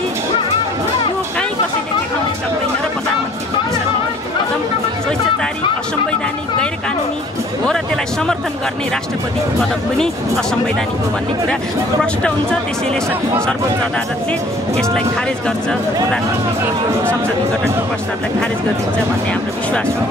भएपछि यो कहीँ कसैले देखाउनै सक्दैन र प्रधानमन्त्रीको विषयमा कदम स्वेच्छाचारी असंवैधानिक गैर कानुनी हो र त्यसलाई समर्थन गर्ने राष्ट्रपतिको कदम पनि असंवैधानिक हो भन्ने कुरा प्रष्ट हुन्छ। त्यसैले सर्वोच्च अदालतले यसलाई खारेज गर्छ, प्रधानमन्त्रीको यो संसद विघटनको प्रस्तावलाई खारेज गरिदिन्छ भन्ने हाम्रो विश्वास हो।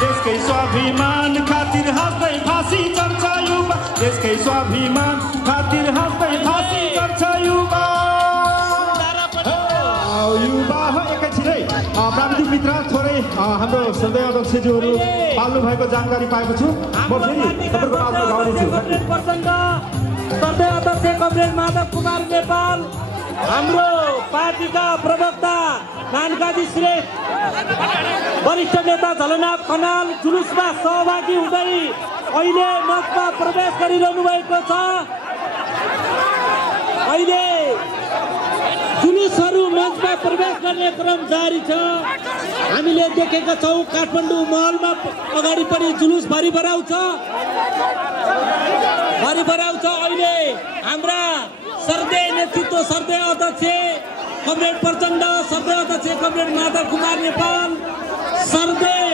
देशकै स्वाभिमान खातिर हाँस्दै फाँसी चल्छ युवा, देशकै स्वाभिमान खातिर हाँस्दै फाँसी चल्छ युवा। युवा हो एकैछिनै प्राविधिक मित्र थोरै हाम्रो सदय अध्यक्षज्यूहरू पाल्नु भएको जानकारी पाएको छु। म फेरि तपाईँको माझमा गाउँदैछु। सदय अध्यक्ष कमरेड माधव कुमार नेपाल हाम्रो पार्टीका प्रवक्ता नानकाजी श्रेष्ठ, वरिष्ठ नेता झलनाथ खनाल जुलुसमा सहभागी हुँदै अहिले मञ्चमा प्रवेश गरिरहनु भएको छ। अहिले जुलुसहरू मञ्चमा प्रवेश गर्ने क्रम जारी छ। हामीले देखेका छौँ काठमाडौँ महलमा अगाडि पनि जुलुस भरिभराउ छ। अहिले हाम्रा सर्दै नेतृत्व, सर्दै अध्यक्ष कमरेड प्रचण्ड, सर्दै अध्यक्ष कमरेड माधव कुमार नेपाल, सर्दै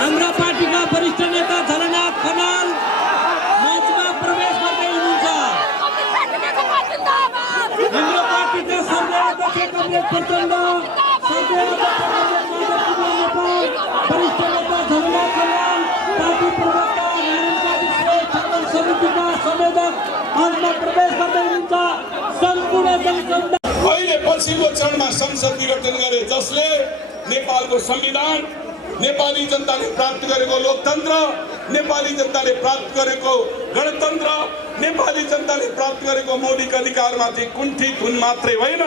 हाम्रा पार्टीका वरिष्ठ नेता झलनाथ खनाल मञ्चमा प्रवेश गर्दै हुनुहुन्छ। हाम्रो पार्टीका सर्दै अध्यक्ष कमरेड प्रचण्ड, सर्दै अध्यक्ष माधव कुमार नेपाल, वरिष्ठ नेता झलनाथ खनाल, पार्टी प्रवक्ता नारायणकाजी श्रेष्ठ, छात्र समितिका संयोजक मञ्चमा प्रवेश गर्दै हुनुहुन्छ। सम्पूर्ण जनसमुदाय अहिले पछिल्लो चरणमा संसद विघटन गरे, जसले नेपालको संविधान, नेपाली जनताले प्राप्त गरेको लोकतन्त्र, नेपाली जनताले प्राप्त गरेको गणतन्त्र, नेपाली जनताले प्राप्त गरेको मौलिक अधिकारमाथि कुण्ठित हुन मात्रै होइन,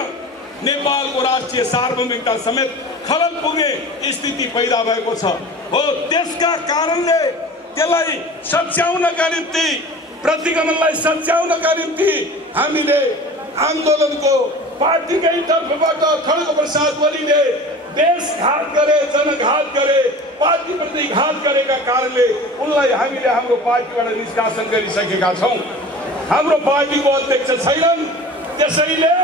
नेपालको राष्ट्रिय सार्वभौमिकता समेत खलल पुग्ने स्थिति पैदा भएको छ। हो, त्यसका कारणले त्यसलाई सच्याउनका निम्ति, प्रतिगमनलाई सच्याउनका निम्ति हामीले आन्दोलनको पार्टीकै तर्फबाट खड्ग प्रसाद ओलीले देशघात गरे, जनघात गरे, पार्टीप्रति घात गरेका कारणले उनलाई हामीले हाम्रो पार्टीबाट निष्कासन गरिसकेका छौँ। हाम्रो पार्टीको अध्यक्ष छैनन्। त्यसैले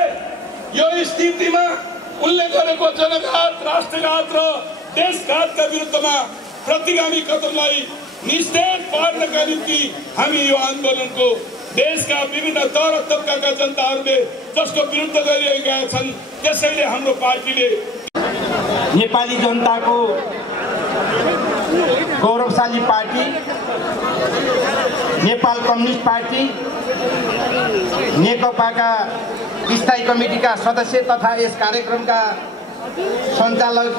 यो स्थितिमा उनले गरेको जनघात, राष्ट्रघात र देशघातका विरुद्धमा प्रतिगामी कदमलाई निषेध पार्नका निम्ति हामी यो आन्दोलनको देशका विभिन्न तह र तबकाका जनताहरूले जसको विरुद्ध गरिरहेका छन्, त्यसैले हाम्रो पार्टीले नेपाली जनताको गौरवशाली पार्टी नेपाल कम्युनिस्ट पार्टी नेकपाका स्थायी कमिटीका सदस्य तथा यस कार्यक्रमका सञ्चालक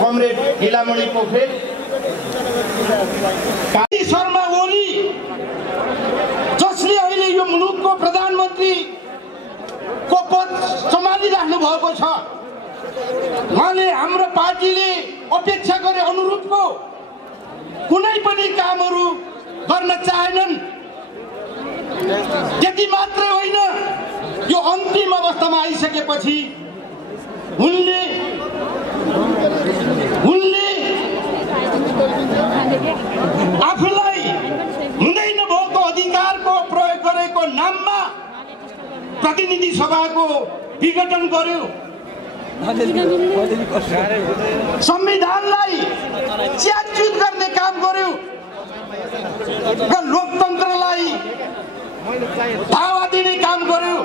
कमरेड ढिलामणि पोखरेल, शर्मा ओली जसले अहिले यो मुलुकको प्रधानमन्त्रीको पद सम्हालिराख्नु भएको छ, उहाँले हाम्रो पार्टीले अपेक्षा गरे अनुरूपको कुनै पनि कामहरू गर्न चाहेनन्। त्यति मात्रै होइन, यो अन्तिम अवस्थामा आइसकेपछि उनले आफूलाई हुँदै नभएको अधिकारको प्रयोग गरेको नाममा प्रतिनिधि सभाको विघटन गर्यो, संविधानलाई च्यातच्युत गर्ने काम गर्यो र लोकतन्त्रलाई धावा दिने काम गर्यो।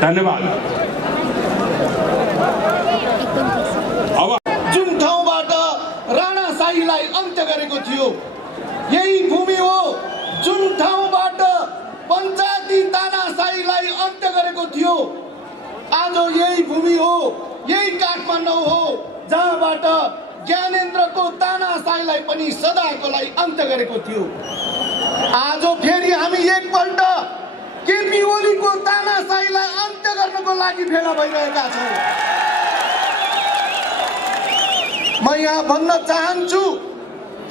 धन्यवाद। अब जुन ठाउँबाट राणाशाहीलाई अन्त्य गरेको थियो, यही भूमि हो जुन ठाउँबाट पञ्चायती तानाशाहीलाई अन्त्य गरेको थियो। आज यही भूमि हो, यही काठमाडौँ हो जहाँबाट ज्ञानेन्द्रको तानाशाहीलाई पनि सदाको लागि अन्त्य गरेको थियो। आज फेरि हामी एकपल्ट केपी ओलीको तानाशाहीलाई अन्त्य गर्नको लागि भेला भइरहेका छौँ। म यहाँ भन्न चाहन्छु,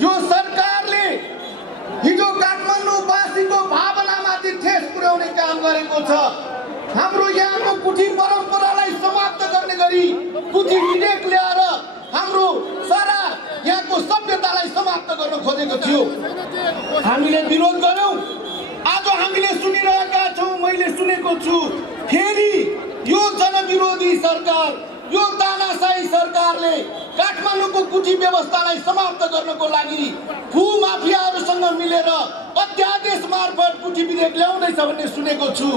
यो सरकारले हिजो काठमाडौँवासीको भावनामाथि ठेस पुर्याउने काम गरेको छ। हाम्रो यहाँको कुठी परम्परालाई समाप्त गर्ने गरी कुठी विधेयक ल्याएर हाम्रो सारा यहाँको सभ्यतालाई समाप्त गर्न खोजेको थियो। हामीले विरोध गर्यौं। आज हामीले सुनिरहेका छौँ, मैले सुनेको छु, फेरि यो जनविरोधी सरकार, यो तानाशाही सरकारले काठमाडौँको कुठी व्यवस्थालाई समाप्त गर्नको लागि भूमाफियाहरूसँग मिलेर अध्यादेश मार्फत कुठी विधेयक ल्याउँदैछ भन्ने सुनेको छु।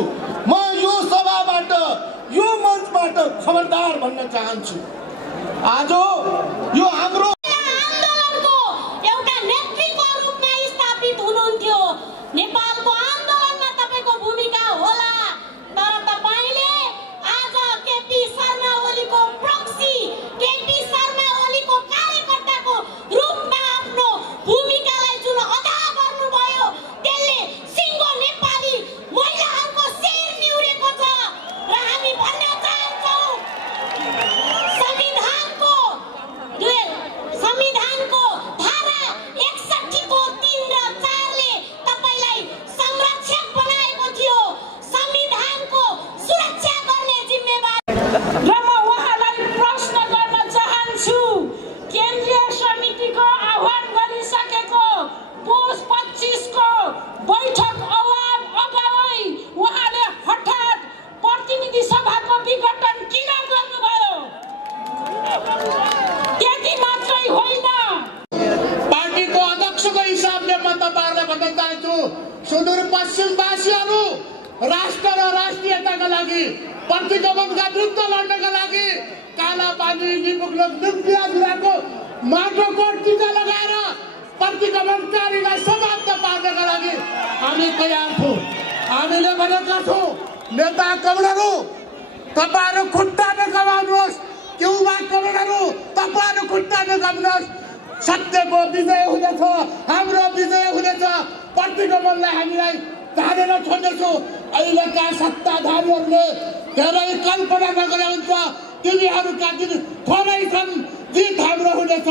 म यो सभाबाट, यो मञ्चबाट खबरदार भन्न चाहन्छु, आज यो हाम्रो चाहन्छु सुदूरपश्चिमवासीहरू राष्ट्र र राष्ट्रियताका लागि प्रतिगमनका विरुद्ध लड्नका लागि काला पानी निपुग्नको माटोको टीका लगाएर प्रतिगमनकारीलाई समाप्त पार्नका लागि हामी तयार छौँ। हामीले भनेका छौँ नेता कमरेडहरू तपाईहरु खुट्टा नगमाउनुहोस्, युवा कमरेडहरू तपाईहरु खुट्टा नगमाउनुहोस्। सत्यको विजय हुनेछ, हाम्रो विजय हुनेछ। प्रतिगमनलाई हामीलाई धारेर छोड्नेछौँ। अहिलेका सत्ताधारीहरूले धेरै कल्पना नगरे हुन्छ, तिनीहरूका दिन थोरै छन्। जित हाम्रो हुनेछ।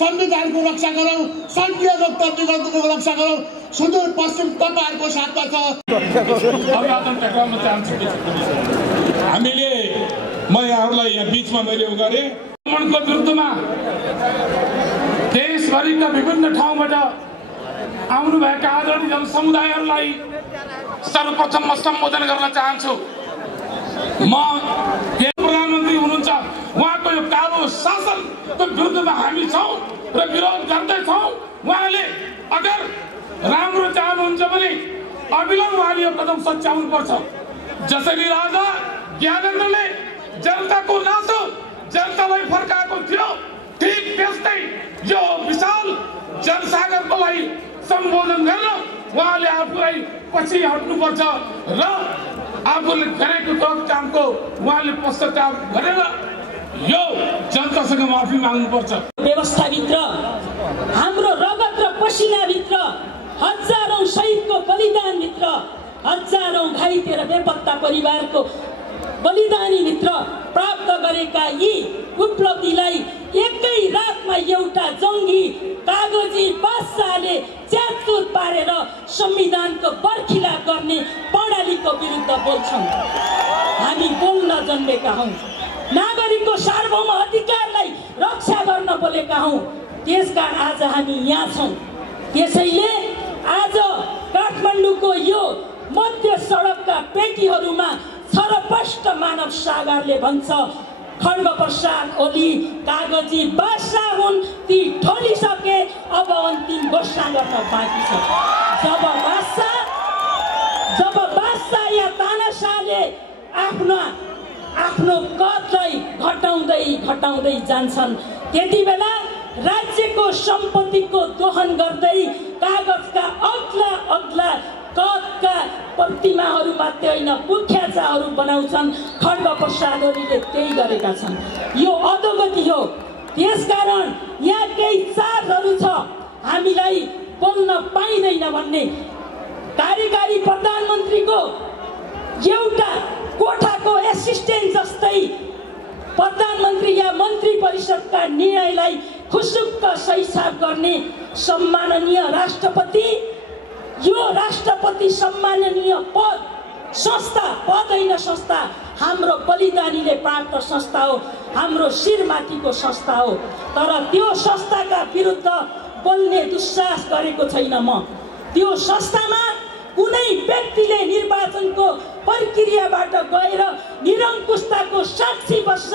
संविधानको रक्षा गरौँ, संघीय लोकतन्त्रको रक्षा गरौँ। सुदूरपश्चिम तपाईहरुको साथमा छ। अभिवादन टक्राउन चाहन्छु। हामीले म यहाँहरूलाई यहाँ बीचमा मैले गरेँ आक्रमणको विरुद्धमा देशभरिका विभिन्न ठाउँबाट आउनुभएका आदरणीय जनसमुदायहरूलाई सर्वप्रथम म सम्बोधन गर्न चाहन्छु। म प्रधानमन्त्री हुनुहुन्छ, उहाँको यो कालो शासनको विरुद्धमा हामी छौँ र विरोध गर्दैछौँ। उहाँले अगर राम्रो चाहनुहुन्छ भने अविलम्ब उहाँले यो कदम सच्याउनु पर्छ। जसरी राजा ज्ञानेन्द्रले जनताको नासो जनतालाई फर्काएको थियो, ठीक त्यस्तै यो विशाल जनसागरको लागि सम्बोधन गर्न उहाँले आफूलाई पछि हट्नुपर्छ र आफूले गरेको गलत कामको उहाँले पश्चाताप गरेर यो जनतासँग माफी माग्नुपर्छ। व्यवस्थाभित्र हाम्रो रगत र पसिनाभित्र हजारौं शहीदको बलिदानभित्र हजारौं घाइते र बेपत्ता परिवारको बलिदानीभित्र प्राप्त गरेका यी उपलब्धिलाई एकै रातमा एउटा जङ्गी कागजी बादशाहले च्यातचुत पारेर संविधानको बर्खिलाफ गर्ने प्रणालीको विरुद्ध बोल्छौँ। हामी बोल्न जन्मेका हौँ, नागरिकको सार्वभौम अधिकारलाई रक्षा गर्न बोलेका हौँ। त्यसकारण आज हामी यहाँ छौँ। त्यसैले आज काठमाडौँको यो मध्य सडकका पेटीहरूमा छरपष्ट मानव सागरले भन्छ खड्गप्रसाद ओली कागजी बादशाह हुन्, ती ढलिसके अब अन्तिम घोषणा गर्न बाँकी छ। जब बादशाह या तानाशाहले आफ्नो कदलाई घटाउँदै जान्छन्, त्यति बेला राज्यको सम्पत्तिको दोहन गर्दै कागजका अग्ला कदका प्रतिमाहरू मात्रै होइन कुख्याचाहरू बनाउँछन्। खड्गप्रसाद ओलीले त्यही गरेका छन्। यो अधोगति हो। त्यसकारण यहाँ केही चार्जहरू छ हामीलाई बोल्न पाइँदैन भन्ने। कार्यकारी प्रधानमन्त्रीको एउटा कोठाको एसिस्टेन्ट जस्तै प्रधानमन्त्री या मन्त्री परिषदका निर्णयलाई खुसुक्क सहीसाब गर्ने सम्माननीय राष्ट्रपति, यो राष्ट्रपति सम्माननीय पद होइन संस्था, हाम्रो बलिदानीले प्राप्त संस्था हो, हाम्रो शिरमाथिको संस्था हो। तर त्यो संस्थाका विरुद्ध बोल्ने दुस्साहस गरेको छैन म। त्यो संस्थामा कुनै व्यक्तिले निर्वाचनको प्रक्रियाबाट गएर निरङ्कुशताको साक्षी बस्छ,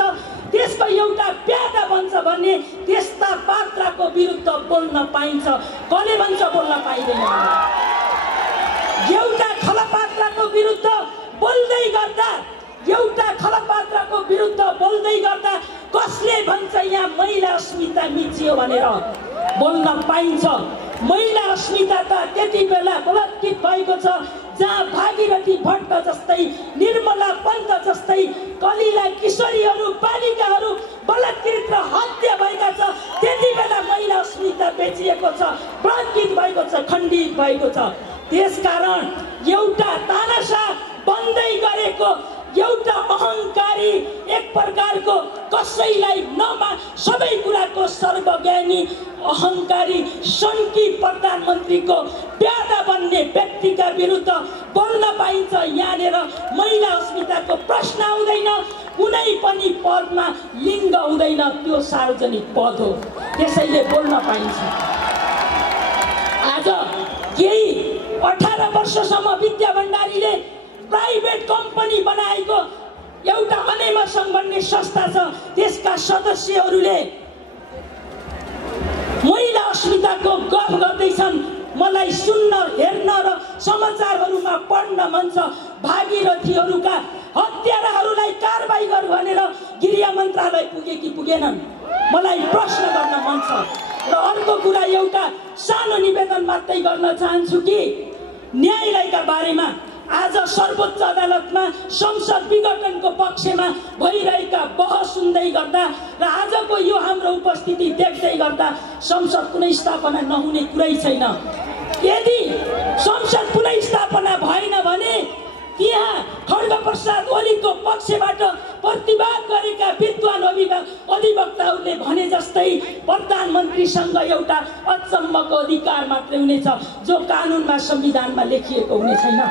त्यसको एउटा प्यादा बन्छ भन्ने त्यस्ता पात्रको विरुद्ध बोल्न पाइन्छ। कसले भन्छ बोल्न पाइँदैन? एउटा खलपात्रको विरुद्ध बोल्दै गर्दा कसले भन्छ यहाँ महिला अस्मिता मिचियो भनेर बोल्न पाइन्छ? महिला अस्मिता त त्यति बेला बलात्कृत भएको छ जहाँ भागीरथी भट्ट जस्तै, निर्मला पन्त जस्तै कलिला किशोरीहरू बालिकाहरू बलात्कृत र हत्या भएका छ। त्यति बेला महिला अस्मिता बेचिएको छ, बलात्कृत भएको छ, खण्डित भएको छ। त्यसकारण एउटा तानाशाह बन्दै गरेको एउटा अहङ्कारी, एक प्रकारको कसैलाई सबै कुराको सर्वज्ञानी अहङ्कारी सन्की प्रधानमन्त्रीको प्यादा बन्ने व्यक्तिका विरुद्ध बोल्न पाइन्छ। यहाँनिर महिला अस्मिताको प्रश्न आउँदैन, कुनै पनि पदमा लिङ्ग हुँदैन, त्यो सार्वजनिक पद हो, त्यसैले बोल्न पाइन्छ। आज केही 18 वर्षसम्म विद्या भण्डारीले प्राइभेट कम्पनी बनाएको एउटा अनेमा सङ्घ भन्ने संस्था छ, त्यसका सदस्यहरूले महिला अस्मिताको गफ गर्दैछन्। मलाई सुन्न हेर्न र समाचारहरूमा पढ्न मन छ। भागीरथीहरूका हत्याराहरूलाई कारबाही गर भनेर गृह मन्त्रालय पुगे कि पुगेनन् मलाई प्रश्न गर्न मन छ। र अर्को कुरा एउटा सानो निवेदन मात्रै गर्न चाहन्छु कि न्यायालयका बारेमा आज सर्वोच्च अदालतमा संसद विघटनको पक्षमा भइरहेका बहस सुन्दै गर्दा र आजको यो हाम्रो उपस्थिति देख्दै गर्दा संसद पुनः स्थापना नहुने कुरै छैन। यदि संसद पुनः स्थापना भएन भने त्यहाँ खड्गप्रसाद ओलीको पक्षबाट प्रतिवाद गरेका विद्वान अधिवक्ताहरूले भने जस्तै प्रधानमन्त्रीसँग एउटा अचम्मको अधिकार मात्रै हुनेछ जो कानुनमा संविधानमा लेखिएको हुने छैन।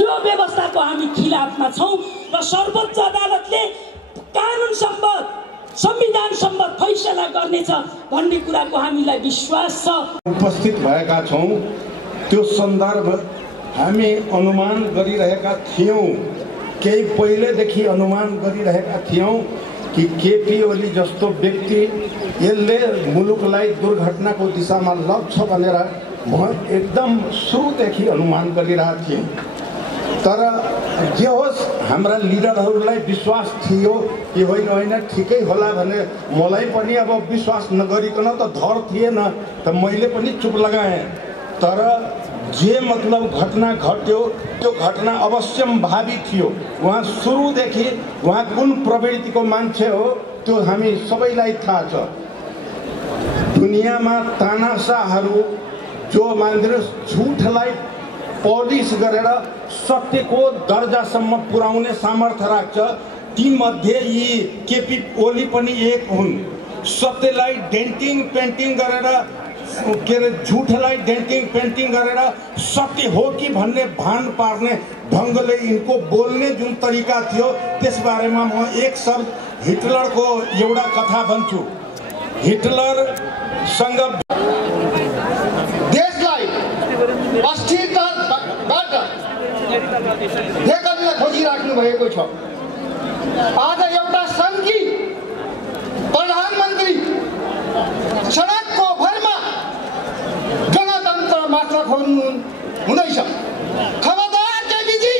यो व्यवस्थाको हामी खिलाफमा छौँ र सर्वोच्च अदालतले कानुन सम्बद्ध संविधान सम्बद्ध फैसला गर्नेछ भन्ने कुराको हामीलाई विश्वास छ। उपस्थित भएका छौँ त्यो सन्दर्भ हामी अनुमान गरिरहेका थियौँ। केही पहिलेदेखि अनुमान गरिरहेका थियौँ कि केपी ओली जस्तो व्यक्ति यसले मुलुकलाई दुर्घटनाको दिशामा लग्छ भनेर म एकदम सुरुदेखि अनुमान गरिरहेको थिएँ। तर जे होस् हाम्रा लिडरहरूलाई विश्वास थियो कि होइन ठिकै होला भने मलाई पनि अब विश्वास नगरिकन त धर थिएन त मैले पनि चुप लगाएँ। तर जे मतलब घटना घट्यो त्यो घटना अवश्यम्भावी थियो। उहाँ सुरुदेखि उहाँ कुन प्रवृत्तिको मान्छे हो त्यो हामी सबैलाई थाहा छ। दुनियाँमा तानाशाहहरू जो मानिदिनुहोस् झुटलाई पलिस गरेर सत्यको दर्जासम्म पुर्याउने सामर्थ्य राख्छ तीमध्ये यी केपी ओली पनि एक हुन्। सत्यलाई डेन्टिङ पेन्टिङ गरेर के अरे झुटलाई डेन्टिङ पेन्टिङ गरेर सत्य हो कि भन्ने भान पार्ने ढङ्गले यिनको बोल्ने जुन तरिका थियो त्यसबारेमा म एक शब्द हिटलरको एउटा कथा भन्छु। हिटलरसँग देशलाई अस्थिरताबाट बेकल्ला खोजिराख्नु भएको छ। आज एउटा सङ्घी प्रधानमन्त्री सडकको भरमा गणतन्त्र मात्र खोज्नु हुँदैछ। खबरदार केपीजी,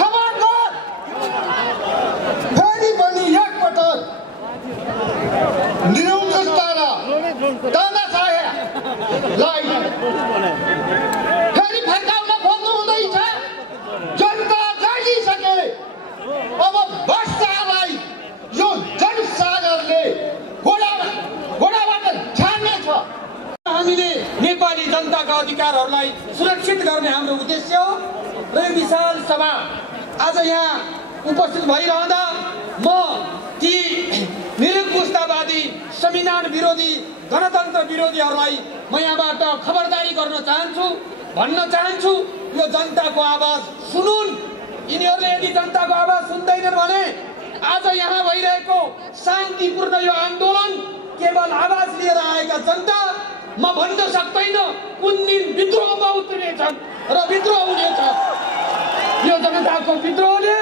खबरदार। फेरि पनि एकपटक निरङ्कुशता र तानाशाहीलाई फेरि फर्काउन खोज्नु हुँदैछ। जनता जागिसके। अब वर्षालाई यो जनसागरले घोडाबाट छाड्नेछ। हामीले नेपाली जनताका अधिकारहरूलाई सुरक्षित गर्ने हाम्रो उद्देश्य हो र यो विशाल सभा आज यहाँ उपस्थित भइरहँदा म ती निरङ्कुशतावादी संविधान विरोधी गणतन्त्र विरोधीहरूलाई म यहाँबाट खबरदारी गर्न चाहन्छु, भन्न चाहन्छु यो जनताको आवाज सुनुन्। यिनीहरूले यदि जनताको आवाज सुन्दैनन् भने आज यहाँ भइरहेको शान्तिपूर्ण यो आन्दोलन केवल आवाज लिएर आएका जनता म भन्न सक्दैन कुन दिन विद्रोहमा उत्रिनेछन् र विद्रोह हुनेछ। यो जनताको विद्रोहले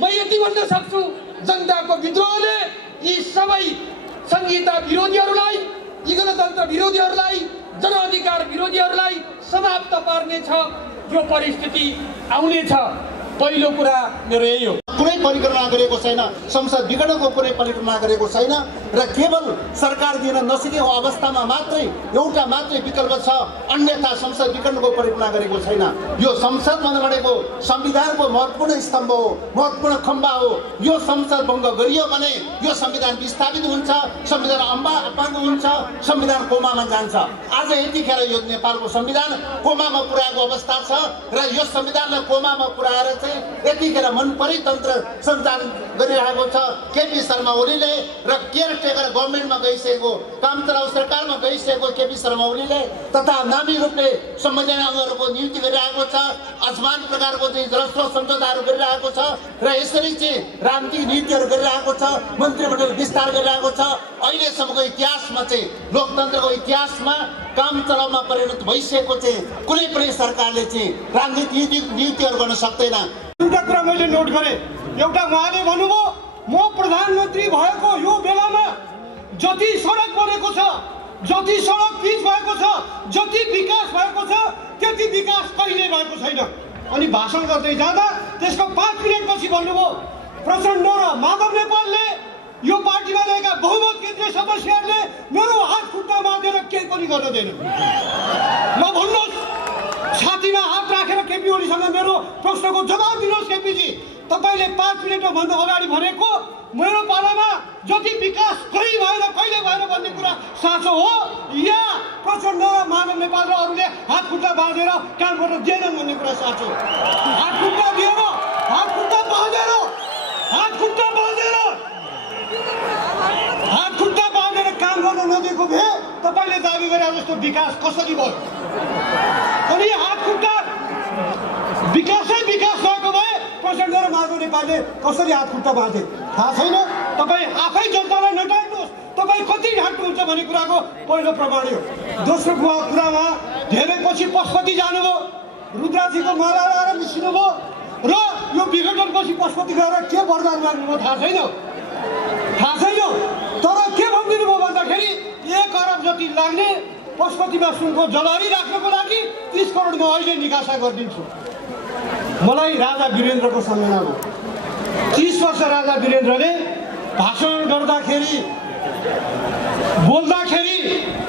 म यति भन्न सक्छु जनताको विद्रोहले यी सबै संहिता विरोधीहरूलाई, यी गणतन्त्र विरोधीहरूलाई, जनअधिकार विरोधीहरूलाई समाप्त पार्नेछ। यो परिस्थिति आउनेछ। पहिलो कुरा मेरो यही हो। कुनै परिक्रमा गरेको छैन, संसद विघटनको कुनै परिक्रमा गरेको छैन र केवल सरकार दिन नसकेको अवस्थामा मात्रै एउटा मात्रै विकल्प छ, अन्यथा संसद विघटनको परिक्रमा गरेको छैन। यो संसद भनेको संविधानको महत्त्वपूर्ण स्तम्भ हो, महत्त्वपूर्ण खम्बा हो। यो संसद भङ्ग गरियो भने यो संविधान विस्थापित हुन्छ, संविधान अपाङ्ग हुन्छ, संविधान कोमामा जान्छ। आज यतिखेर यो नेपालको संविधान कोमामा पुर्याएको अवस्था छ र यो संविधानलाई कोमामा पुर्याएर चाहिँ यतिखेर मनपरी तन्त्र सञ्चालन गरिरहेको छ केपी शर्मा ओलीले र केयरटेकर गभर्मेन्टमा गइसकेको काम चलाउ सरकारमा गइसकेको केपी शर्मा ओलीले तथा नामी रूपले संविधानहरूको नियुक्ति गरिरहेको छ। आसमान प्रकारको चाहिँ जलस्रोत सम्झौताहरू गरिरहेको छ र यसरी चाहिँ राजनीतिक नीतिहरू गरिरहेको छ, मन्त्रीमण्डल विस्तार गरिरहेको छ। अहिलेसम्मको इतिहासमा चाहिँ लोकतन्त्रको इतिहासमा काम चलाउमा परिणत भइसकेको चाहिँ कुनै पनि सरकारले चाहिँ राजनीतिक नियुक्तिहरू गर्न सक्दैन। एउटा कुरा मैले नोट गरेँ। एउटा उहाँले भन्नुभयो म प्रधानमन्त्री भएको यो बेलामा जति सडक बनेको छ जति सडक पिच भएको छ, जति विकास भएको छ, त्यति विकास कहिले भएको छैन। अनि भाषण गर्दै जाँदा त्यसको 5 मिनेटपछि भन्नुभयो प्रचण्ड र माधव नेपालले यो पार्टीमा रहेका बहुमत केन्द्रीय सदस्यहरूले मेरो हात खुट्टा बाँधेर केही पनि गर्न दिएन। ल भन्नुहोस्, छातीमा हात राखेर केपी ओलीसँग मेरो प्रश्नको जवाब दिनुहोस्। केपीजी, तपाईँले 5 मिनेटभन्दा अगाडि भनेको मेरो पालामा जति विकास कहीँ भएन, कहिले भएन भन्ने कुरा साँचो हो या प्रचण्ड र माधव नेपाल र अरूले हात खुट्टा बाँधेर काम गर्न दिएनन् भन्ने कुरा साँचो? हात खुट्टा दिएर, हात खुट्टा बाँधेर, हात खुट्टा बाँधेर, हात खुट्टा बाँधेर काम गर्न नदिएको भए तपाईँले दाबी गरे जस्तो विकास कसरी भयो? अनि हात खुट्टा विकासै विकास भएको भए प्रचण्ड र माधव नेपालले कसरी हात खुट्टा बाँधे थाहा छैन। तपाईँ आफै जनतालाई नटार्नुहोस्, तपाईँ कति ढाक्नुहुन्छ भन्ने कुराको पहिलो प्रमाण हो। दोस्रो कुरामा धेरै पछि पशुपति जानुभयो, रुद्राजीको माला लगाएर निस्किनुभयो र यो विघटनपछि पशुपति गएर के वरदान माग्नुभयो थाहा छैन, थाहा छैन। तर के भनिदिनु भयो भन्दाखेरि 1 अरब जति लाग्ने पशुपतिमा सुनको जलहरी राख्नको लागि 30 करोड म अहिले निकासा गरिदिन्छु। मलाई राजा वीरेन्द्रको सम्झना हो। 30 वर्ष राजा वीरेन्द्रले भाषण गर्दाखेरि बोल्दाखेरि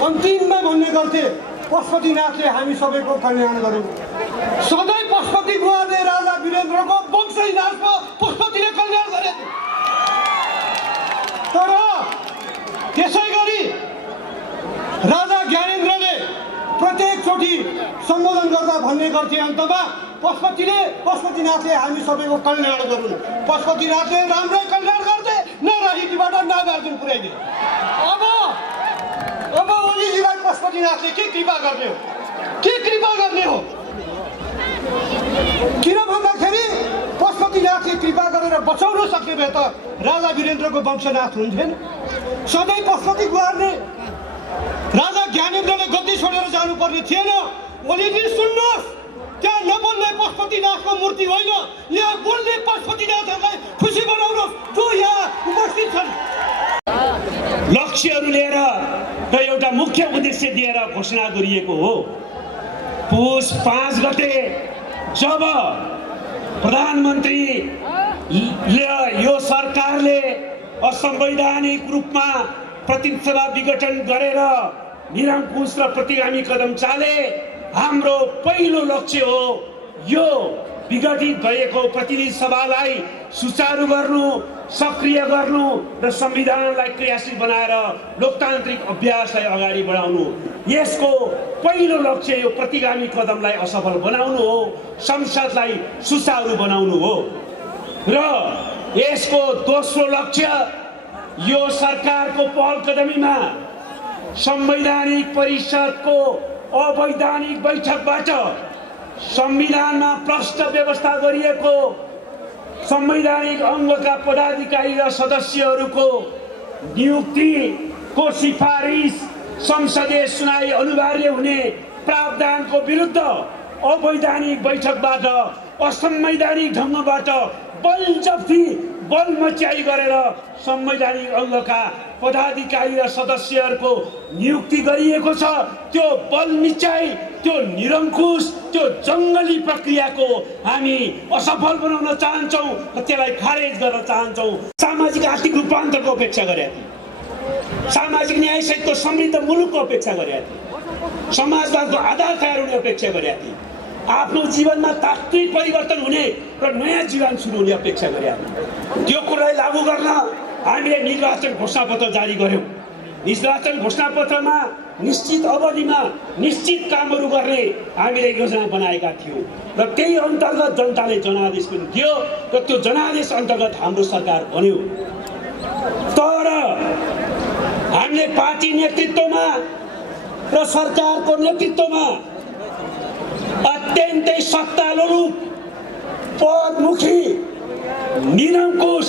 अन्तिममा भन्ने गर्थे पशुपतिनाथले हामी सबैको कल्याण गर्यो। सधैँ पशुपति गुहाले राजा वीरेन्द्रको वंशैनाथको पशुपतिले कल्याण गरे। तर त्यसै गरी राजा ज्ञानेन्द्रले प्रत्येकचोटि सम्बोधन गर्दा भन्ने गर्थे अन्तमा पशुपतिनाथले हामी सबैको कल्याण गरून्। पशुपतिनाथले राम्रै कल्याण गर्थे, न राजनीतिबाट न गार्जुन पुर्याइदिए। अब ओलीजीलाई पशुपतिनाथले के कृपा गर्ने हो? के कृपा गर्ने हो? किन भन्दाखेरि पशुपतिनाथले कृपा गरेर बचाउन सक्ने भए त राजा वीरेन्द्रको वंशनाथ हुन्थेन। सधैँ पशुपति गुहार्ने राजा ज्ञानेन्द्रले गद्दी छोडेर जानुपर्ने थिएन। ओलीजी सुन्नुहोस्, त्यहाँ नबोल्ने पशुपतिनाथको मूर्ति होइन, यहाँ बोल्ने पशुपतिनाथहरूलाई खुसी बनाउनुहोस् जो यहाँ उपस्थित छन्। लक्ष्यहरू लिएर र एउटा मुख्य उद्देश्य दिएर घोषणा गरिएको हो। पुष 5 गते जब प्रधानमन्त्रीले यो सरकारले असंवैधानिक रूपमा प्रतिनिधि सभा विघटन गरेर निरङ्कुश र प्रतिगामी कदम चाले, हाम्रो पहिलो लक्ष्य हो यो विघटित भएको प्रतिनिधि सभालाई सुचारू गर्नु, सक्रिय गर्नु र संविधानलाई क्रियाशील बनाएर लोकतान्त्रिक अभ्यासलाई अगाडि बढाउनु। यसको पहिलो लक्ष्य यो प्रतिगामी कदमलाई असफल बनाउनु हो, संसदलाई सुचारू बनाउनु हो। र यसको दोस्रो लक्ष्य यो सरकारको पहल कदमीमा संवैधानिक परिषदको अवैधानिक बैठकबाट संविधानमा प्रष्ट व्यवस्था गरिएको संवैधानिक अङ्गका पदाधिकारी र सदस्यहरूको नियुक्तिको सिफारिस संसदीय सुनाई अनिवार्य हुने प्रावधानको विरुद्ध अवैधानिक बैठकबाट असंवैधानिक ढङ्गबाट बलजफ्ती बल मच्याई गरेर संवैधानिक अङ्गका पदाधिकारी र सदस्यहरूको नियुक्ति गरिएको छ। त्यो बल मिच्याई, त्यो निरङ्कुश, त्यो जङ्गली प्रक्रियाको हामी असफल बनाउन चाहन्छौँ र त्यसलाई खारेज गर्न चाहन्छौँ। सामाजिक आर्थिक रूपान्तरको अपेक्षा गरेका थियौँ, सामाजिक न्यायसहितको समृद्ध मुलुकको अपेक्षा गरेका थियौँ, समाजवादको आधार तयार हुने अपेक्षा गरेका थियौँ, आफ्नो जीवनमा तात्विक परिवर्तन हुने र नयाँ जीवन सुरु हुने अपेक्षा गरेका थियौँ। त्यो कुरालाई लागू गर्न हामीले निर्वाचन घोषणापत्र जारी गर्यौँ। निर्वाचन घोषणापत्रमा निश्चित अवधिमा निश्चित कामहरू गर्ने हामीले योजना बनाएका थियौँ र त्यही अन्तर्गत जनताले जनादेश पनि दियो र त्यो जनादेश अन्तर्गत हाम्रो सरकार बन्यो। तर हामीले पार्टी नेतृत्वमा र सरकारको नेतृत्वमा अत्यन्तै सत्तालोलुप, पदमुखी, निरङ्कुश,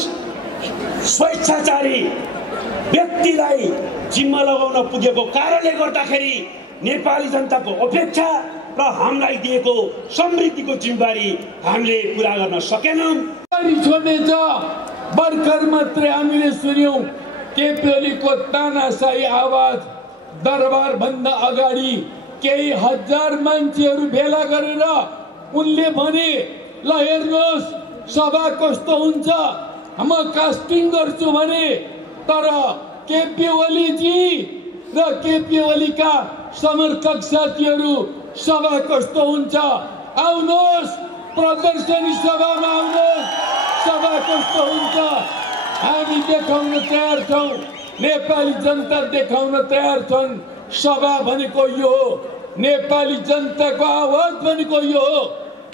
स्वेच्छाचारी व्यक्तिलाई जिम्मा लगाउन पुगेको कारणले गर्दाखेरि नेपाली जनताको अपेक्षा र हामीलाई दिएको समृद्धिको जिम्मेवारी हामीले पुरा गर्न सकेनौँ। छोड्नेछ भर्खर मात्रै हामीले सुन्यौँ केपी ओलीको तानाशाही आवाज दरबारभन्दा अगाडि केही हजार मान्छेहरू भेला गरेर उनले भने ल हेर्नुहोस् सभा कस्तो हुन्छ म कास्टिङ गर्छु भने तर केपी ओलीजी र केपी ओलीका समर्थक साथीहरू सभा कस्तो हुन्छ आउनुहोस् प्रदर्शनी सभामा आउनुहोस् सभा कस्तो हुन्छ हामी देखाउन तयार छौं नेपाली जनता देखाउन तयार छन् सभा भनेको यो हो नेपाली जनताको आवाज भनेको यो हो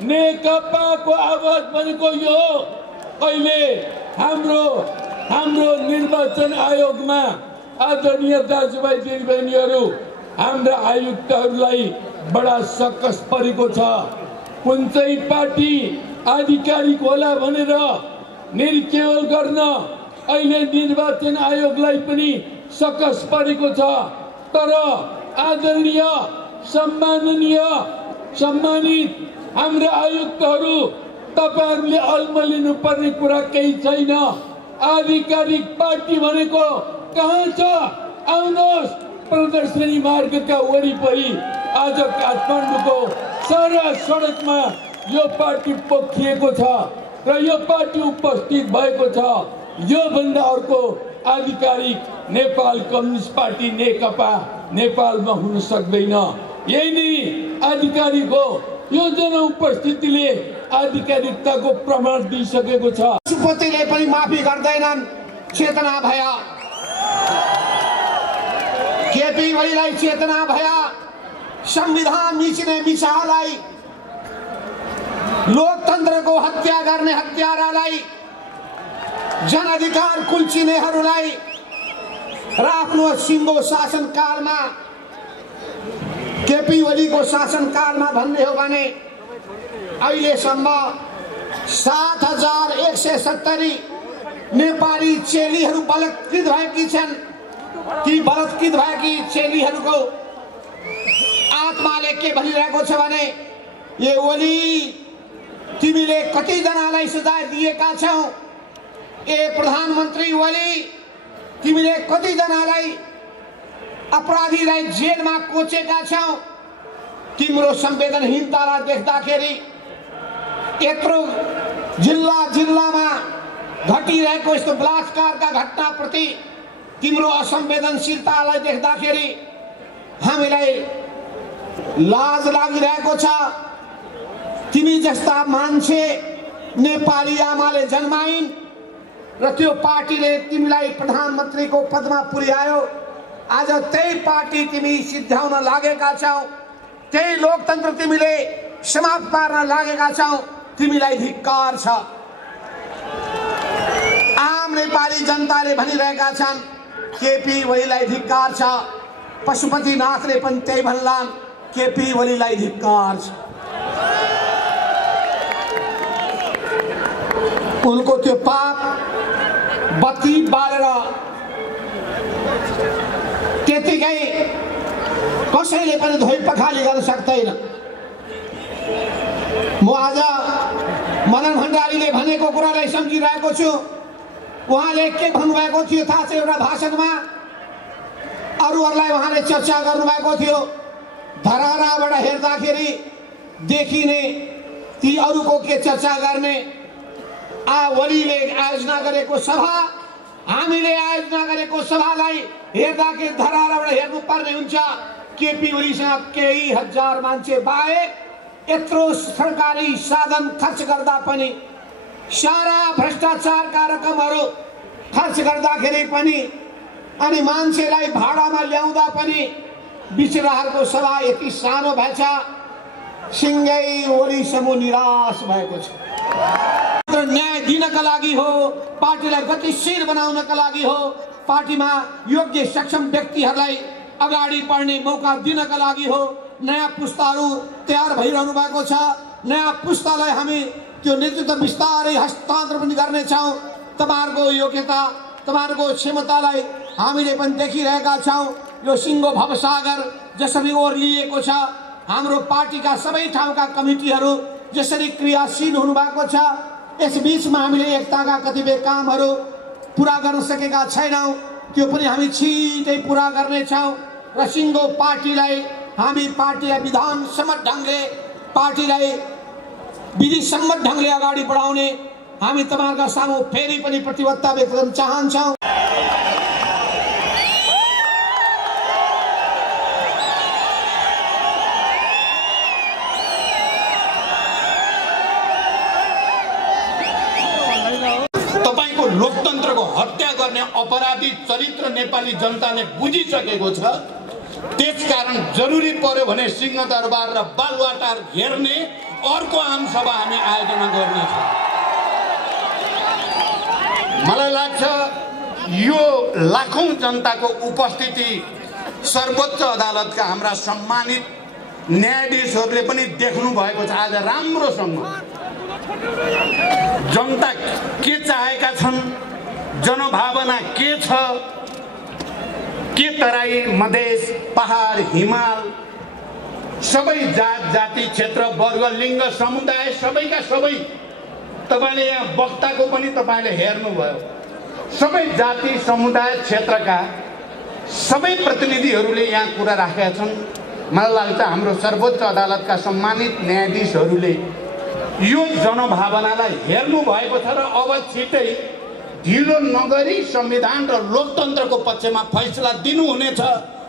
नेकपाको आवाज भनेको यो हो अहिले हाम्रो निर्वाचन आयोगमा आदरणीय दाजुभाइ दिदीबहिनीहरू हाम्रा आयुक्तहरूलाई बडा सकस परेको छ कुन चाहिँ पार्टी आधिकारिक होला भनेर निर्केवल गर्न अहिले निर्वाचन आयोगलाई पनि सकस परेको छ तर आदरणीय सम्मानित हाम्रा आयुक्तहरू तपाईहरुले अल्मलिनु पर्ने कुरा केही छैन आधिकारिक पार्टी भनेको कहाँ छ आउनुहोस् प्रदर्शनी मार्गका वरिपरि आज काठमाडौँको सारा सडकमा यो पार्टी पोखिएको छ र यो पार्टी उपस्थित भएको छ यो भन्दा अर्को आधिकारिक नेपाल कम्युनिस्ट पार्टी नेकपा नेपालमा हुन सक्दैन यही नै आधिकारिक हो यो जनउपस्थितिले आधिकारिकताको प्रमाण दिइसकेको छ राष्ट्रपतिले पनि माफी गर्दैनन् चेतना भया केपी ओलीलाई चेतना भया संविधान मिचिने मिसालाई लोकतन्त्रको हत्या गर्ने हत्यारालाई जनअधिकार कुल्चिनेहरूलाई र आफ्नो सिङ्गो शासनकालमा केपी ओलीको शासनकालमा भन्ने हो भने अहिलेसम्म 7170 नेपाली चेलीहरू बलात्कृत भएकी छन् ती बलात्कृत भएकी चेलीहरूको आत्माले के भनिरहेको छ भने ए ओली तिमीले कति जनालाई सजाय दिएका छौ ए प्रधानमन्त्री ओली तिमीले कति जनालाई अपराधीलाई जेलमा कोचेका छौ तिम्रो संवेदनहीनतालाई देख्दाखेरि यत्रो जिल्लामा घटिरहेको यस्तो बलात्कारका घटनाप्रति तिम्रो असंवेदनशीलतालाई देख्दाखेरि हामीलाई लाज लागिरहेको छ तिमी जस्ता मान्छे नेपाली आमाले जन्माइन् र त्यो पार्टीले तिमीलाई प्रधानमन्त्रीको पदमा पुर्यायो आज त्यही पार्टी तिमी सिद्ध्याउन लागेका छौ त्यही लोकतन्त्र तिमीले समाप्त पार्न लागेका छौ तिमीलाई धिक्कार छ आम नेपाली जनताले भनिरहेका छन् केपी ओलीलाई धिक्कार छ पशुपतिनाथले पनि त्यही भन्लान् केपी ओलीलाई धिक्कार छ उनको त्यो पाप बत्ती बालेर त्यतिकै कसैले पनि धोइ पखाली गर्न सक्दैन म आज मदन भण्डारीले भनेको कुरालाई सम्झिरहेको छु उहाँले के भन्नुभएको थियो थाहा छ एउटा भाषणमा अरूहरूलाई उहाँले चर्चा गर्नुभएको थियो धराराबाट हेर्दाखेरि देखिने ती अरूको के चर्चा गर्ने ओलीले आयोजना गरेको सभा हामीले आयोजना गरेको सभालाई हेर्दाखेरि धराराबाट हेर्नु पर्ने हुन्छ केपी ओलीसँग केही हजार मान्छे बाहेक यत्रो सरकारी साधन खर्च गर्दा पनि सारा भ्रष्टाचारका रकमहरू खर्च गर्दाखेरि पनि अनि मान्छेलाई भाडामा ल्याउँदा पनि बिचराहरूको सभा यति सानो भएछ सिंगै ओली समूह निराश भएको छ न्याय दिनका लागि हो पार्टीलाई गतिशील बनाउनका लागि हो पार्टीमा योग्य सक्षम व्यक्तिहरूलाई अगाडि बढ्ने मौका दिनका लागि हो नयाँ पुस्ताहरू तयार भइरहनु भएको छ नयाँ पुस्तालाई हामी त्यो नेतृत्व बिस्तारै हस्तान्तरण पनि गर्नेछौँ तपाईहरुको योग्यता तपाईहरुको क्षमतालाई हामीले पनि देखिरहेका छौँ यो सिंगो भवसागर जसरी ओर्लिएको छ हाम्रो पार्टीका सबै ठाउँका कमिटीहरू जसरी क्रियाशील हुनु भएको छ यस बीचमा हामीले एकताका कतिपय कामहरू पूरा गर्न सकेका छैनौं त्यो पनि हामी छिटै पूरा गर्नेछौँ र सिङ्गो पार्टीलाई हामी पार्टीलाई विधानसम्मत ढङ्गले पार्टीलाई विधिसम्मत ढङ्गले अगाडि बढाउने हामी तपाईहरुका सामु फेरि पनि प्रतिबद्धता व्यक्त गर्न चाहन्छौं। तपाईको लोकतन्त्रको हत्या गर्ने अपराधी चरित्र नेपाली जनताले बुझिसकेको छ। त्यसकारण जरुरी पर्यो भने सिंहदरबार र बालुवाटार घेर्ने अर्को आमसभा हामी आयोजना गर्नेछौँ। मलाई लाग्छ यो लाखौं जनताको उपस्थिति सर्वोच्च अदालतका हाम्रा सम्मानित न्यायाधीशहरूले पनि देख्नु भएको छ। आज राम्रोसँग जनता के चाहेका छन्, जनभावना के छ, के तराई मधेस पहाड हिमाल सबै जात जाति क्षेत्र वर्ग लिङ्ग समुदाय सबैका सबै तपाईले यहाँ वक्ताको पनि तपाईले हेर्नुभयो। सबै जाति समुदाय क्षेत्रका सबै प्रतिनिधिहरूले यहाँ कुरा राखेका छन्। मलाई लाग्छ हाम्रो सर्वोच्च अदालतका सम्मानित न्यायाधीशहरूले यो जनभावनालाई हेर्नु भएको छ र अब छिटै ढिलो नगरी संविधान र लोकतन्त्रको पक्षमा फैसला दिनुहुनेछ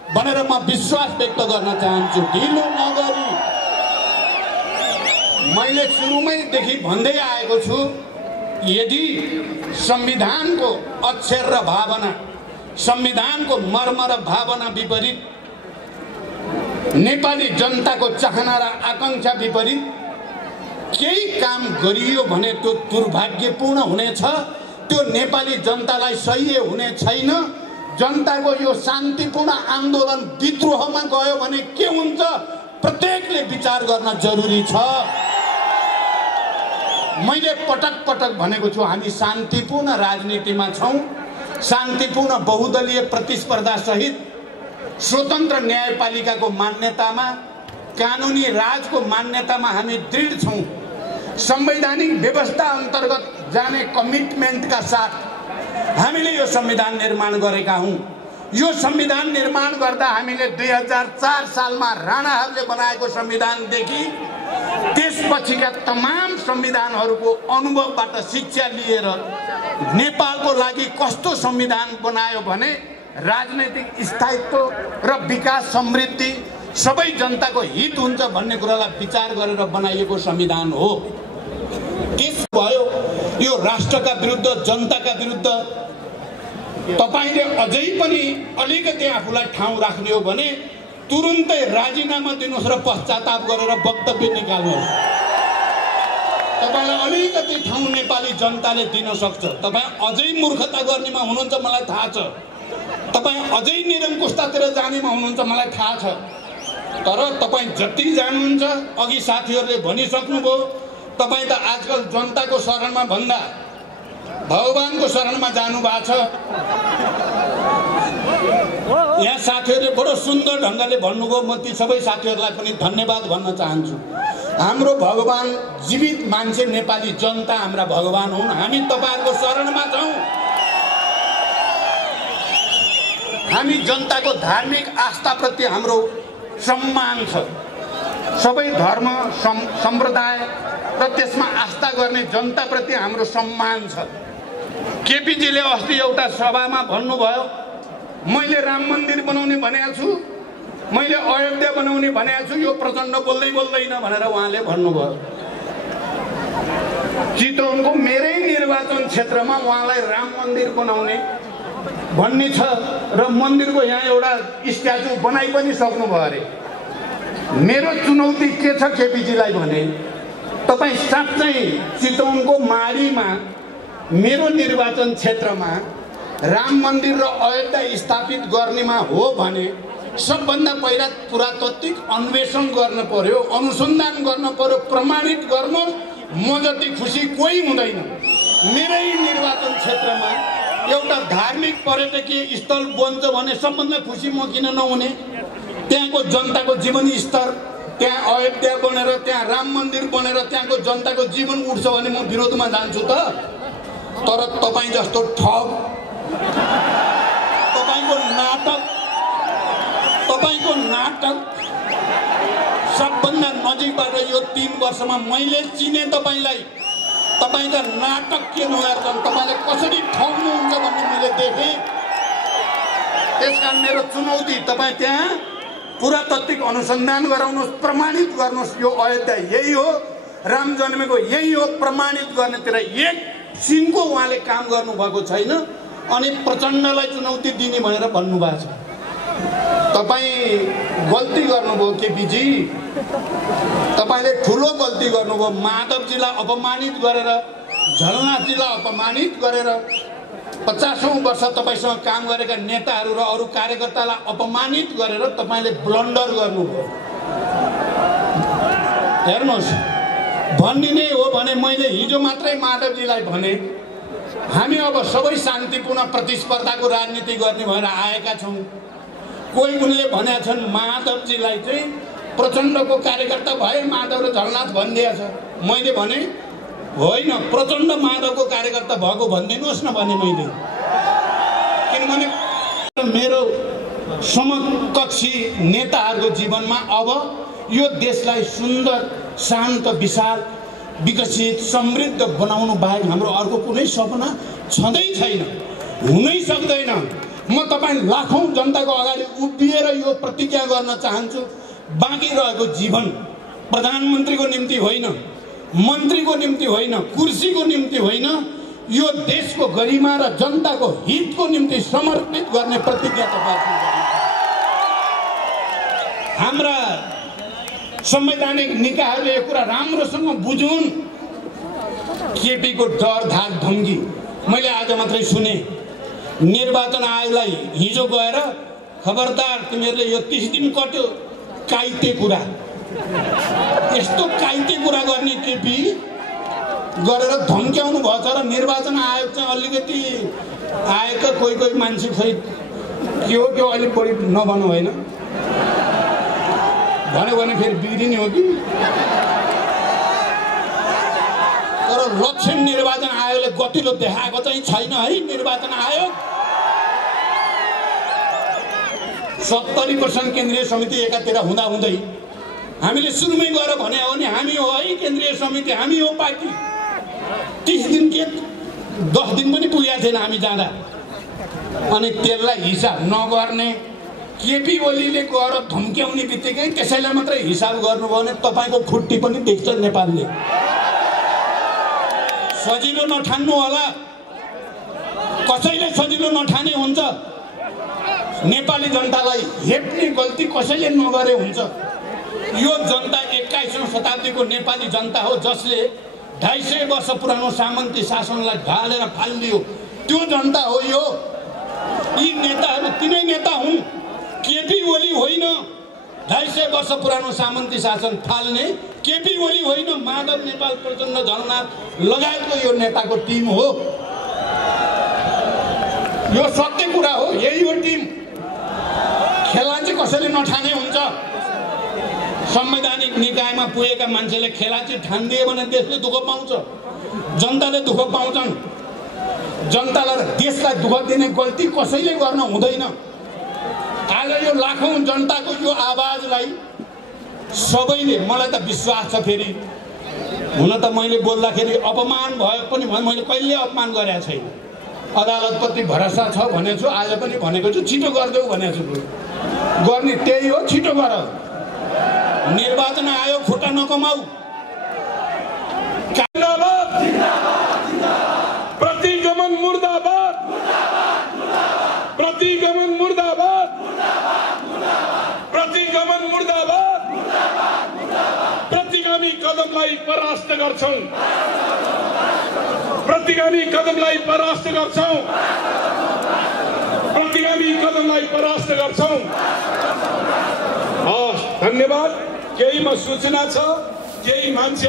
भनेर म विश्वास व्यक्त गर्न चाहन्छु। ढिलो नगरी मैले सुरुमैदेखि भन्दै आएको छु, यदि संविधानको अक्षर र भावना, संविधानको मर्म र भावना विपरीत, नेपाली जनताको चाहना र आकांक्षा विपरीत केही काम गरियो भने त्यो दुर्भाग्यपूर्ण हुनेछ। त्यो नेपाली जनतालाई सही हुने छैन। जनताको यो शान्तिपूर्ण आन्दोलन विद्रोहमा गयो भने के हुन्छ प्रत्येकले विचार गर्न जरुरी छ। मैले पटक पटक भनेको छु, हामी शान्तिपूर्ण राजनीतिमा छौं। शान्तिपूर्ण बहुदलीय प्रतिस्पर्धा सहित स्वतन्त्र न्यायपालिकाको मान्यतामा, कानुनी राजको मान्यतामा हामी दृढ छौं। संवैधानिक व्यवस्था अन्तर्गत जाने कमिटमेन्टका साथ हामीले यो संविधान निर्माण गरेका हौं। यो संविधान निर्माण गर्दा हामीले 2004 सालमा राणाहरूले बनाएको संविधानदेखि त्यसपछिका तमाम संविधानहरूको अनुभवबाट शिक्षा लिएर नेपालको लागि कस्तो संविधान बनायो भने राजनैतिक स्थायित्व र विकास समृद्धि सबै जनताको हित हुन्छ भन्ने कुरालाई विचार गरेर बनाइएको संविधान हो। त्यस भयो यो राष्ट्रका विरुद्ध, जनताका विरुद्ध तपाईले अझै पनि अलिकति आफूलाई ठाउँ राख्ने हो भने तुरुन्तै राजीनामा दिनुहोस् र पश्चाताप गरेर वक्तव्य निकाल्नुहोस्। तपाईलाई अलिकति ठाउँ नेपाली जनताले दिन सक्छ। तपाई अझै मूर्खता गर्नेमा हुनुहुन्छ मलाई थाहा छ। तपाई अझै निरङ्कुशतातिर जानेमा हुनुहुन्छ मलाई थाहा छ। तर तपाई जति जान्नुहुन्छ, अघि साथीहरूले भनिसक्नुभयो, तपाई त आजकल जनताको शरणमा भन्दा भगवानको शरणमा जानु भएको छ। यहाँ साथीहरूले बडो सुन्दर ढङ्गले भन्नुभयो। म ती सबै साथीहरूलाई पनि धन्यवाद भन्न चाहन्छु। हाम्रो भगवान जीवित मान्छे नेपाली जनता हाम्रा भगवान हुन्। हामी तपाईहरुको शरणमा छौं। हामी जनताको धार्मिक आस्थाप्रति हाम्रो सम्मान छ। सबै धर्म सम्प्रदाय र त्यसमा आस्था गर्ने जनताप्रति हाम्रो सम्मान छ। केपीजीले अस्ति एउटा सभामा भन्नुभयो, मैले राम मन्दिर बनाउने भनेको छु, मैले अयोध्या बनाउने भनेको छु, यो प्रचण्ड बोल्दै बोल्दैन भनेर उहाँले भन्नुभयो। चितवनको मेरै निर्वाचन क्षेत्रमा उहाँलाई राम मन्दिर बनाउने भन्ने छ र मन्दिरको यहाँ एउटा स्ट्याचु बनाइ पनि सक्नुभयो अरे। मेरो चुनौती के छ केपीजीलाई भने, तपाई साँच्चै चितवनको माडीमा मेरो निर्वाचन क्षेत्रमा राम मन्दिर र अयोध्या स्थापित गर्नेमा हो भने सबभन्दा पहिला पुरातात्विक अन्वेषण गर्न पर्यो, अनुसन्धान गर्न पर्यो, प्रमाणित गर्नु। म जति खुसी कोही हुँदैन। मेरै निर्वाचन क्षेत्रमा एउटा धार्मिक पर्यटकीय स्थल बन्छ भने सबभन्दा खुसी म किन नहुने? त्यहाँको जनताको जीवन स्तर, त्यहाँ अयोध्या बनेर, त्यहाँ राम मन्दिर बनेर त्यहाँको जनताको जीवन उठ्छ भने म विरोधमा जान्छु त। तर तपाईं जस्तो ठग, तपाईंको नाटक, तपाईको नाटक सबभन्दा नजिकबाट यो 3 वर्षमा मैले चिने तपाईलाई। तपाईका नाटक के नगर्छन्, तपाईले कसरी ठग्नुहुन्छ भन्ने मैले देखेँ। त्यसकारण मेरो चुनौती तपाईँ त्यहाँ पुरातात्विक अनुसन्धान गराउनुहोस्, प्रमाणित गर्नुहोस् यो अयोध्या यही हो, राम जन्मेको यही हो, प्रमाणित गर्नेतिर एक सिनको उहाँले काम गर्नुभएको छैन। अनि प्रचण्डलाई चुनौती दिने भनेर भन्नुभएको छ। तपाईँ गल्ती गर्नुभयो केपीजी, तपाईले ठुलो गल्ती गर्नुभयो। माधवजीलाई अपमानित गरेर, झलनाथजीलाई अपमानित गरेर 50औं वर्ष तपाईसँग काम गरेका नेताहरू र अरू कार्यकर्तालाई अपमानित गरेर तपाईले ब्लन्डर गर्नुभयो। हेर्नुहोस्, भनिने हो भने मैले हिजो मात्रै माधवजीलाई भने हामी अब सबै शान्तिपूर्ण प्रतिस्पर्धाको राजनीति गर्ने भएर आएका छौँ। कोही उनले भनेका छन् माधवजीलाई चाहिँ प्रचण्डको कार्यकर्ता भए माधव र झलनाथ भनिदिएको छ। मैले भने होइन, प्रचण्ड माधवको कार्यकर्ता भएको भनिदिनुहोस् न भने मैले। किनभने मेरो समकक्षी नेताहरूको जीवनमा अब यो देशलाई सुन्दर, शान्त, विशाल, विकसित, समृद्ध बनाउनु बाहेक हाम्रो अर्को कुनै सपना छँदै छैन, हुनै सक्दैन। म तपाईँ लाखौं जनताको अगाडि उभिएर यो प्रतिज्ञा गर्न चाहन्छु, बाँकी रहेको जीवन प्रधानमन्त्रीको निम्ति होइन, मन्त्रीको निम्ति होइन, कुर्सीको निम्ति होइन, यो देशको गरिमा र जनताको हितको निम्ति समर्पित गर्ने प्रतिज्ञा तपाईहरुले गर्नु। हाम्रा संवैधानिक निकायले यो कुरा राम्रोसँग बुझुन्। केपीको डर, धाक, धम्की मैले आज मात्रै सुने। निर्वाचन आयोगलाई हिजो गएर खबरदार तिमीहरूले यो 30 दिन कट्यो, काइते कुरा, यस्तो काइते कुरा गर्ने केपी गरेर धम्क्याउनु भएछ र निर्वाचन आयोग चाहिँ अलिकति आएका कोही मान्छे खै के हो अलिक बढी नभन्नु होइन भन्यो भने फेरि बिग्रिने हो कि। तर लक्षण निर्वाचन आयोगले गतिलो देखाएको चाहिँ छैन है। निर्वाचन आयोग 70% केन्द्रीय समिति एकातिर हुँदा हुँदै हामीले सुरुमै गएर भने हो नि हामी हो है केन्द्रीय समिति, हामी हो पार्टी। 30 दिन के 10 दिन पनि पुगेको छैन हामी जाँदा। अनि त्यसलाई हिसाब नगर्ने केपी ओलीले गएर धम्क्याउने बित्तिकै त्यसैलाई मात्रै हिसाब गर्नुभयो भने तपाईको खुट्टी पनि देख्छ नेपालले। सजिलो नठान्नु होला, कसैले सजिलो नठाने हुन्छ। नेपाली जनतालाई हेप्ने गल्ती कसैले नगरे हुन्छ। यो जनता 21औं शताब्दीको नेपाली जनता हो जसले 250 वर्ष पुरानो सामन्ती शासनलाई ढालेर फालिदियो। त्यो जनता हो यो। यी नेताहरू तिनै नेता हुन्, केपी ओली होइन। 250 वर्ष पुरानो सामन्ती शासन फाल्ने केपी ओली होइन, माधव नेपाल, प्रचण्ड, झलनाथ लगायतको यो नेताको टिम हो। यो सत्य कुरा हो, यही हो टिम। खेला चाहिँ कसैले नठाने हुन्छ। संवैधानिक निकायमा पुगेका मान्छेले खेला चाहिँ ठानिदियो भने देशले दुःख पाउँछ, जनताले दुःख पाउँछन्। जनतालाई देशलाई दुःख दिने गल्ती कसैले गर्न हुँदैन। आज यो लाखौं जनताको यो आवाजलाई सबैले, मलाई त विश्वास छ फेरि हुन त मैले बोल्दाखेरि अपमान भयो पनि मैले कहिले अपमान गरेको छैन। अदालतप्रति भरोसा छ भनेछु, आज पनि भनेको छु, छिटो गरिदेऊ भनेको छु। गर्ने त्यही हो, छिटो गर। निर्वाचन आयोग खुट्टा नकमाऊ। प्रतिगमन मुर्दाबाद, प्रतिगमन मुर्दाबाद, प्रतिगमन मुर्दाबाद। प्रतिगामी कदमलाई परास्त गर्छौं, प्रतिगामी कदमलाई परास्त गर्छौं, प्रतिगामी कदमलाई परास्त गर्छौं। धन्यवाद। केहीमा सूचना छ, केही मान्छे